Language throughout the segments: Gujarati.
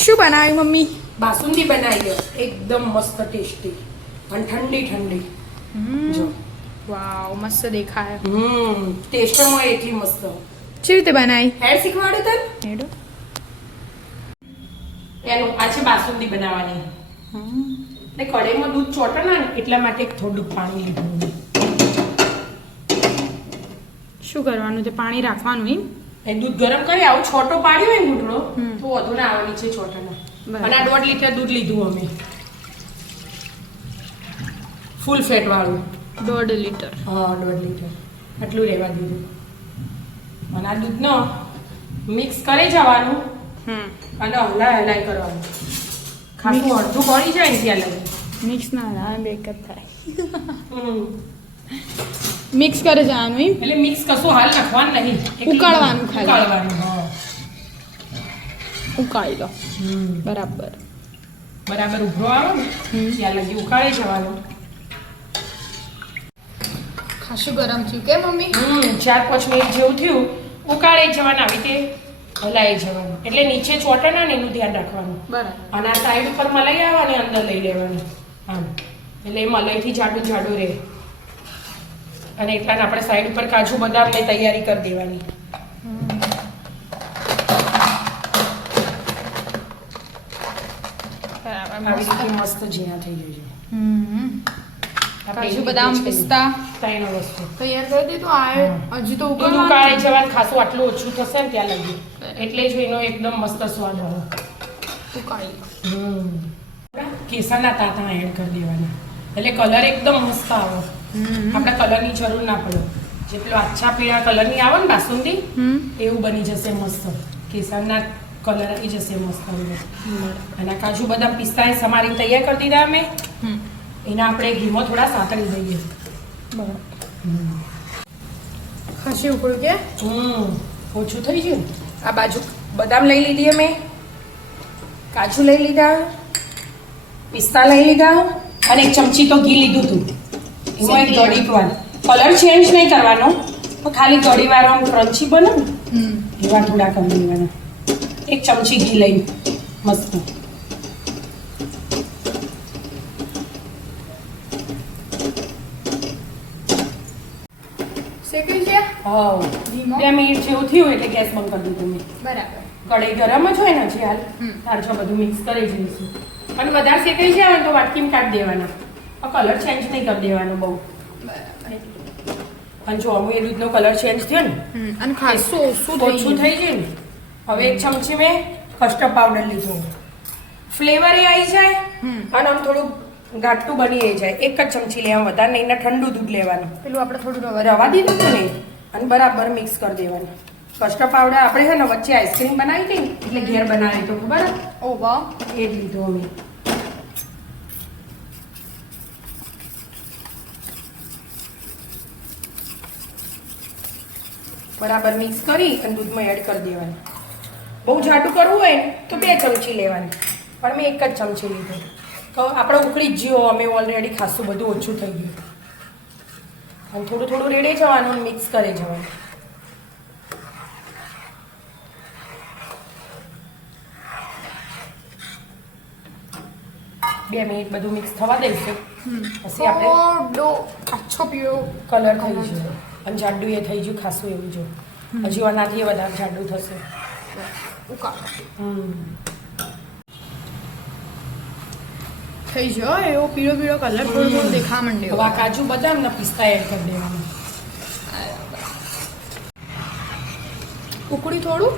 શું બનાવ્યું મમ્મી? બાસુંદી બનાવી એકદમ મસ્ત ટેસ્ટી અને ઠંડી ઠંડી. જો વાવ, મસ્ત દેખાય. ટેસ્ટમાં એટલી મસ્ત. કેવી રીતે બનાવી? હેડ શીખવાડું તને. હેડો. એનું આ છે બાસુંદી બનાવવાની. ને કઢાઈમાં દૂધ ચોટના ને એટલા માટે થોડું પાણી લીધું. શું કરવાનું છે? પાણી રાખવાનું એમ? એ દૂધ ગરમ કરી આવું છોટો પાડ્યો હોય ને ઘૂંટડો તો વધુ ના આવવાની છે છોટાના. અને આ 1.5 લીટર દૂધ લીધું અમે, ફૂલ ફેટ વાળું. 1.5 લીટર. હા 1.5 લીટર આટલું રહેવા દીધું. અને આ દૂધનો મિક્સ કરી જવાનું અને હલાય કરવાનું. ખાસું અડધું પડી જાય ને ત્યાં લગી મિક્સ ના થાય, બેક જ થાય. મિક્સ કરે જવાનું એમ? એટલે મિક્સ કશું હાલ નાખવાનું નહીં, ઉકાળવાનું ખાલી. ઉકાળવાનું. હા ઉકાળી લો. બરાબર બરાબર ઉભરો આવે ને ત્યાં લગી ઉકાળી જવાનું. ખાસું ગરમ થયું કે મમ્મી? 4-5 મિનિટ જેવું થયું ઉકાળી જવાનું. આવી રીતે હલાઈ જવાનું એટલે નીચે ચોટના ને એનું ધ્યાન રાખવાનું. બરાબર. અને આ સાઈડ ઉપર મલાઈ આવવાની અંદર લઈ લેવાની આમ, એટલે એ મલાઈથી જાડું જાડું રહે. અને એટલા આપણે સાઈડ ઉપર કાજુ બદામની તૈયારી કરી દેવાની. આવી રીતે મસ્ત ઝીણા થઈ જશે. કાજુ બદામ પિસ્તા ત્રણ વસ્તુ તૈયાર કરી દીધું. આ હજી તો ઉકાળી જવાનું. ખાસું આટલું ઓછું થશે ને ત્યાં લગી એટલે જ એનો એકદમ મસ્ત સ્વાદ આવે. ઉકાળી લો. કેસરના તાતા એડ કરી દેવાના એટલે કલર એકદમ મસ્ત આવે. આપણે કલરની જરૂર ના પડે. જે પેલો આછા પીળા કલરની આવે ને બાસુંદી એવું બની જશે મસ્ત. કેસરના કલર આવી જશે મસ્ત. અને કાજુ બદામ પિસ્તા સમારી તૈયાર કરી દીધા અમે. એના આપણે ઘીમાં થોડા સાતળી દઈએ. ખાસી ઉકળું કે ઓછું થઈ ગયું. આ બાજુ બદામ લઈ લીધી અમે, કાજુ લઈ લીધા, પિસ્તા લઈ લીધા અને 1 ચમચી તો ઘી લીધું હતું. એમાં એક ગળીક વાર કલર ચેન્જ નહીં કરવાનો, તો ખાલી ગળી વાર ક્રન્ચી બને ને એવા થોડા કરી દેવાના. 1 ચમચી ઘી લઈ મસ્ત. શેકી છે? હા 2 મિનિટ જેવું થયું એટલે ગેસ બંધ કરી દીધું મેં. બરાબર. કઢાઈ ગરમ જ હોય ને હજી હાલ તારજો બધું મિક્સ કરી જઈશું. અને વધારે શેકાઈ જાય તો વાટકીમાં કાઢી દેવાના. કલર ચેન્જ નહીં કરી દેવાનો બહુ. અને જો અમુક એ દૂધનો કલર ચેન્જ થયો ને અને ખાસું ઓછું થઈ ગયું ને. હવે 1 ચમચી મેં કસ્ટર્ડ પાવડર લીધું. ફ્લેવર એ આવી જાય અને આમ થોડું ઘાટું બની જાય. 1 જ ચમચી લેવા, વધારે નહીં. ને ઠંડુ દૂધ લેવાનું. પેલું આપણે થોડું રવા દીધું હતું ને અને બરાબર મિક્સ કરી દેવાનું. કસ્ટર્ડ પાવડર આપણે છે ને વચ્ચે આઈસ્ક્રીમ બનાવી હતી એટલે ઘેર બનાવી તો ખબર. ઓ વાહ. એ જ લીધું અમે. બરાબર મિક્સ કરી અને દૂધમાં એડ કરી દેવાનું. બહુ જાડું કરવું હોય તો 2 ચમચી લેવાની, પણ મેં 1 જ ચમચી લીધું. તો આપણે ઉકળી જ જ્યો અમે ઓલરેડી ખાસું બધું ઓછું થઈ ગયું. અને થોડું થોડું રેડી જવાનું અને મિક્સ કરી જવાનું. બે મિનિટ બધું મિક્સ થવા દઈશું. પછી આપણે આછો પીળો કલર થઈ ગયો અને જાડું એ થઈ ગયું ખાસું એવું. જો હજી આનાથી વધારે જાડું થશે. થઈ ગયો એવો પીળો પીળો કલર થોડો થોડો દેખા માંડ્યો. હવે આ કાજુ બદામ ને પિસ્તા એડ કરી દેવાનું. ઉકળી થોડું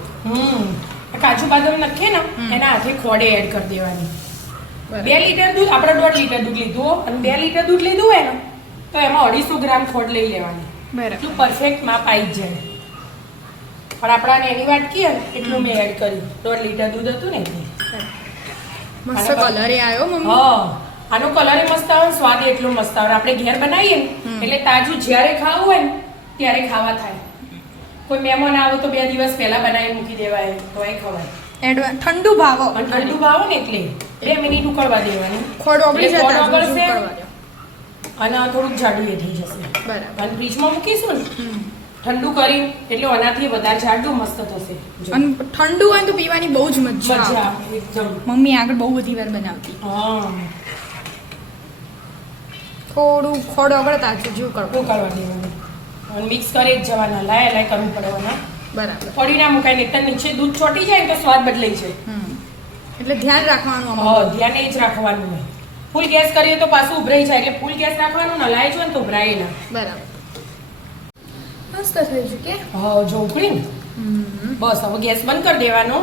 કાજુ બદામ નાખીએ ને એના હાથે ખોડે એડ કરી દેવાની. 2 લીટર દૂધ આપણે 1.5 લીટર દૂધ લીધું અને 2 લીટર દૂધ લીધું હોય ને તો એમાં 250 ગ્રામ ખોડ લઈ લેવાની. એટલું પરફેક્ટ માપ આવી જાય. પણ આપણાને એની વાત કીએ ને એટલું મેં એડ કરી. 1.5 લીટર દૂધ હતું ને એટલે મસ્ત કલર આવ્યો મમ્મી. હા આનો કલર મસ્ત આવે, સ્વાદ એટલો મસ્ત આવે. આપણે ઘેર બનાવીએ ને એટલે તાજું જ્યારે ખાવું હોય ને ત્યારે ખાવા થાય. કોઈ મહેમાન આવે તો 2 દિવસ પહેલા બનાવી મૂકી દેવાય તો એ ખવાય. ઠંડુ ભાવો. ઠંડુ ભાવો ને એટલે 2 મિનિટ ઉકળવા દેવાની. ખોડ ઓગળી જશે અને થોડુંક જાડું એ થઈ જશે. બરાબર. અને ફ્રીજમાં મૂકીશું ને ઠંડુ કરી એટલે આનાથી વધારે જાડું મસ્ત થશે જો. અને ઠંડુ હોય તો પીવાની બહુ જ મજા મજા આવે. આવે એકદમ. મમ્મી આગળ બહુ બધી વાર બનાવતી. હા થોડું ખોડ ઓગળતા જેવું કરવું. ઉકાળવા દેવાનું અને મિક્સ કરી જ જવાના, લાય લાય કરવું પડવાના. બરાબર. પડી ના મુકાય નહીં તો નીચે દૂધ ચોટી જાય ને તો સ્વાદ બદલાઈ જાય. એટલે ધ્યાન રાખવાનું હા અમારે. ધ્યાન એ જ રાખવાનું હોય. ફૂલ ગેસ કરીએ તો પાછું ઉભરાઈ જાય એટલે ફૂલ ગેસ રાખવાનું ને લાય જો ને તો ઉભરાય ના. બરાબર. મસ્ત થઈ ગયું કે? હા જો ઉકળી ને બસ હવે ગેસ બંધ કરી દેવાનો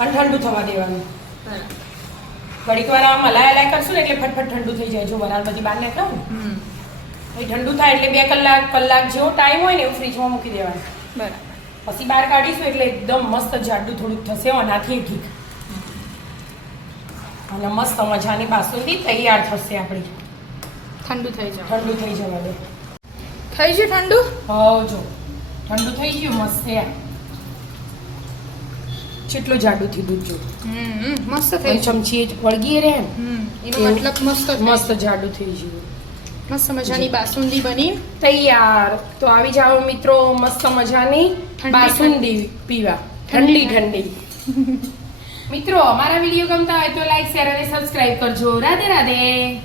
અને ઠંડુ થવા દેવાનું. બરાબર. ઘડીક વાર આમ હલાય હલાય કરશું ને એટલે ફટફટ ઠંડુ થઈ જાય. જો વરાળ બધી બહાર નાખાવ ને એ ઠંડુ થાય એટલે 2 કલાક જેવો ટાઈમ હોય ને એવું ફ્રીજમાં મૂકી દેવાનું. બરાબર. પછી બહાર કાઢીશું એટલે એકદમ મસ્ત જાડું થોડુંક થશે આનાથી ઠીક. અને મસ્ત મજાની બાસુંદી તૈયાર થશે આપણી. ઠંડુ થઈ જાવ. ઠંડુ થઈ જવા દે. થઈ ગયું ઠંડુ? હા જો ઠંડુ થઈ ગયું મસ્ત યાર. કેટલું જાડું થયું દૂધ જો. મસ્ત થઈ થઈ ગયું. ચમચી વળગી રહે ને એનો મતલબ મસ્ત થઈ મસ્ત જાડું થઈ ગયું. મસ્ત મજાની બાસુંદી બની. તૈયાર. તો આવી જાઓ મિત્રો મસ્ત મજાની બાસુંદી પીવા ઠંડી ઠંડી. મિત્રો અમારા વિડીયો ગમતા હોય તો લાઈક શેર અને સબસ્ક્રાઇબ કરજો. રાધે રાધે.